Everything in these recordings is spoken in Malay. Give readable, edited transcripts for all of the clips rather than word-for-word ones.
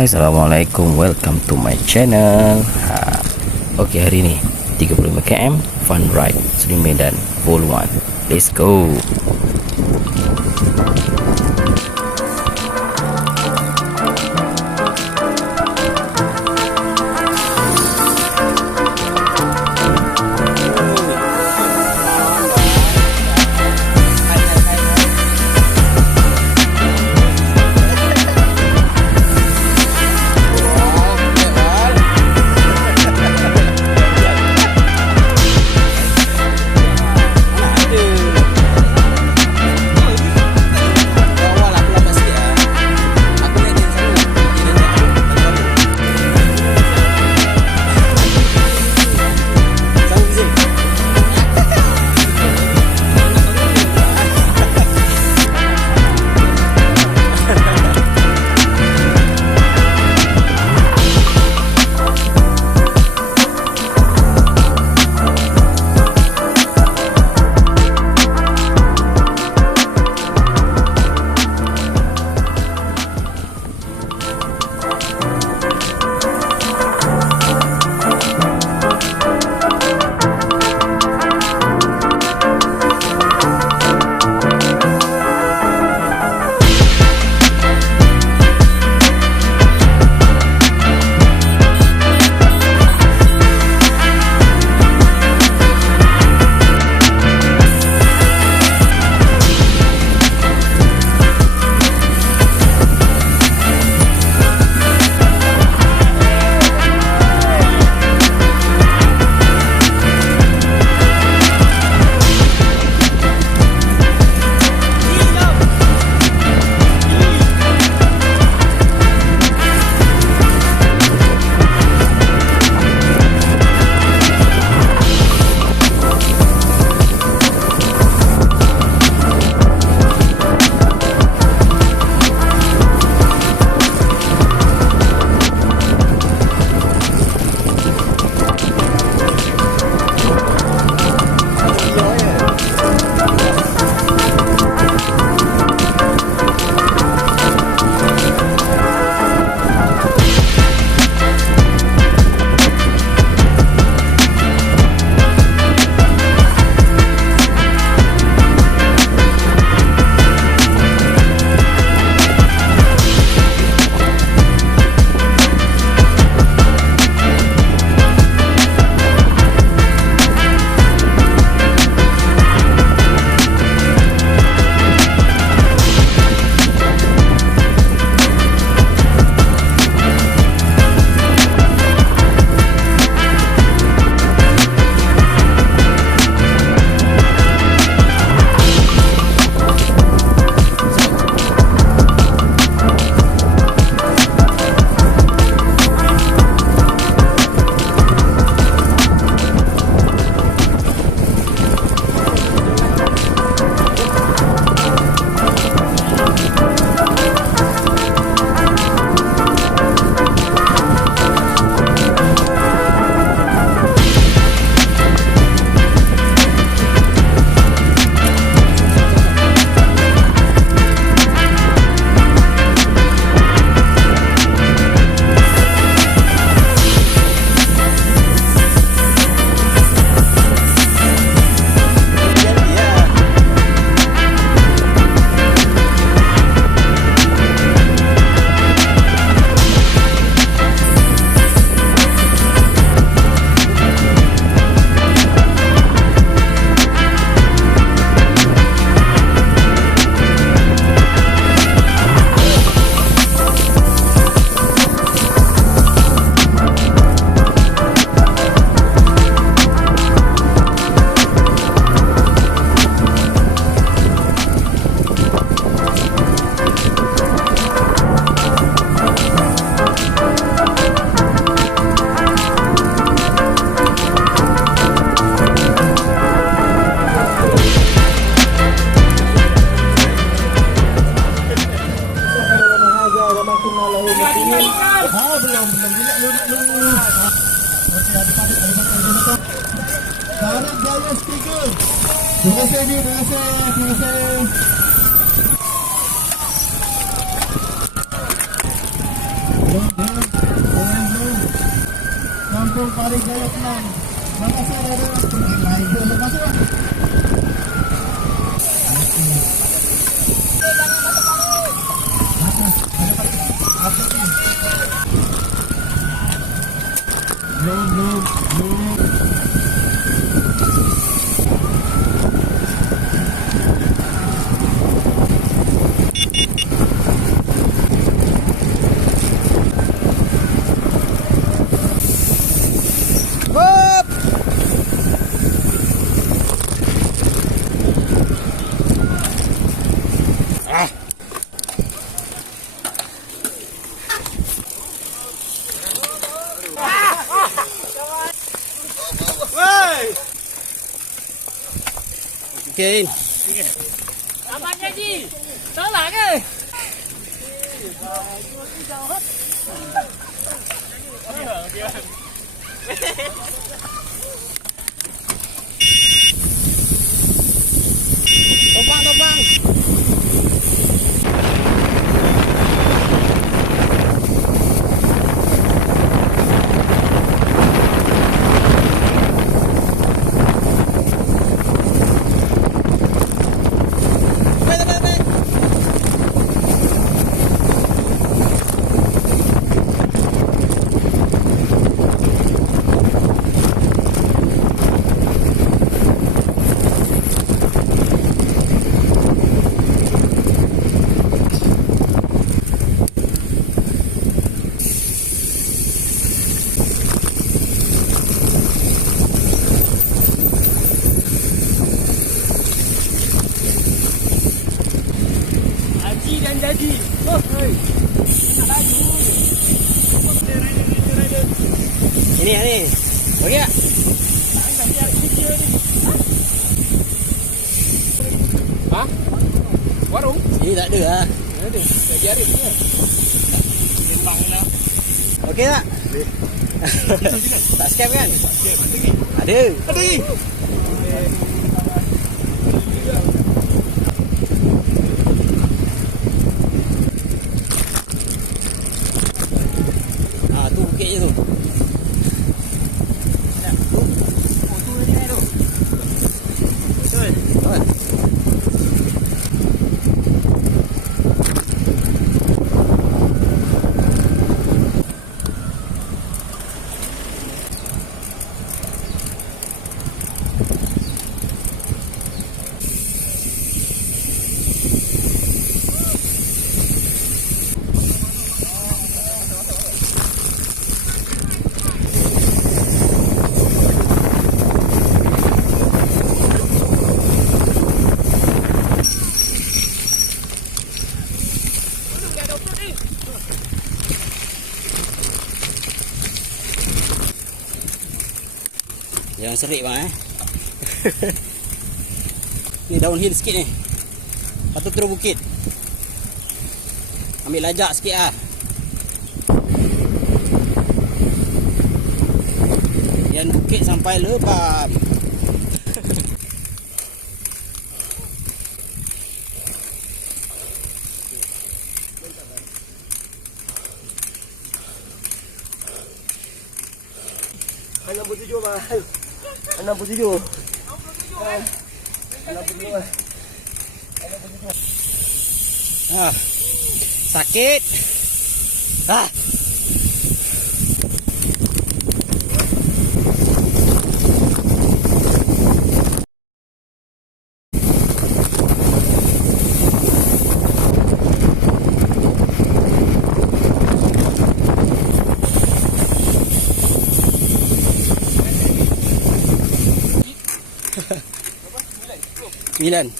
Hai, Assalamualaikum, welcome to my channel. Okey, hari ni 35 km Fun Ride Seri Medan Vol 1. Let's go. Terima kasih Bi, terima kasih. Terima kasih. Kontrol tarik gaya tenang. Maka saya ada rider masuk lah. Belum. Okay. Abangnya Ji, tolak ke? Tobang. Jadi. Oh, hei. Nak laju. Ini. Bagi tak? Tak cari kerja ni. Ha? Warung? Ini tak ada lah. Tak ada. Tak cari punya. Sembang lah. Okey tak? Boleh. Tak scam kan? Tak scam. Ada lagi? Ada. Ada lagi? Tu bukit je tu. Oh, tu yang ni tu. Betul. Betul. Jangan serik bang Ni downhill sikit ni. Lepas tu terus bukit. Ambil lajak sikit lah. Yang bukit sampai lebat. Enam puluh tujuh bang. 67. 67. Sakit. Milan.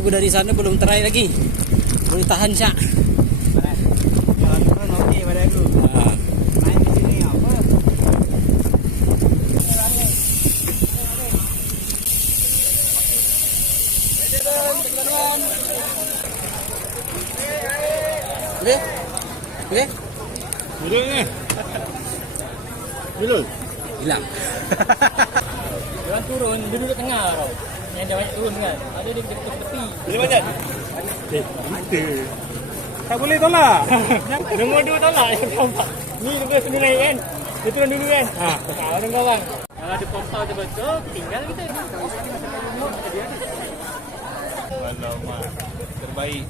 Aku dari sana belum try lagi. Boleh tahan Syak. Jalan turun okey pada aku. Main di sini apa? Boleh? Boleh? Duduk ni. Duduk. Hilang. Dia turun, dia duduk tengah tau. Yang dia banyak turun kan. Ada dia dekat tepi. Boleh banyak. Kita. Tak boleh tolak. Nombor 2 tolak yang nampak. Ni lepas kena naik kan. Dia turun dulu kan. Ha, orang kawan. Kalau ada pompa betul, tinggal kita. Alamak. Terbaik.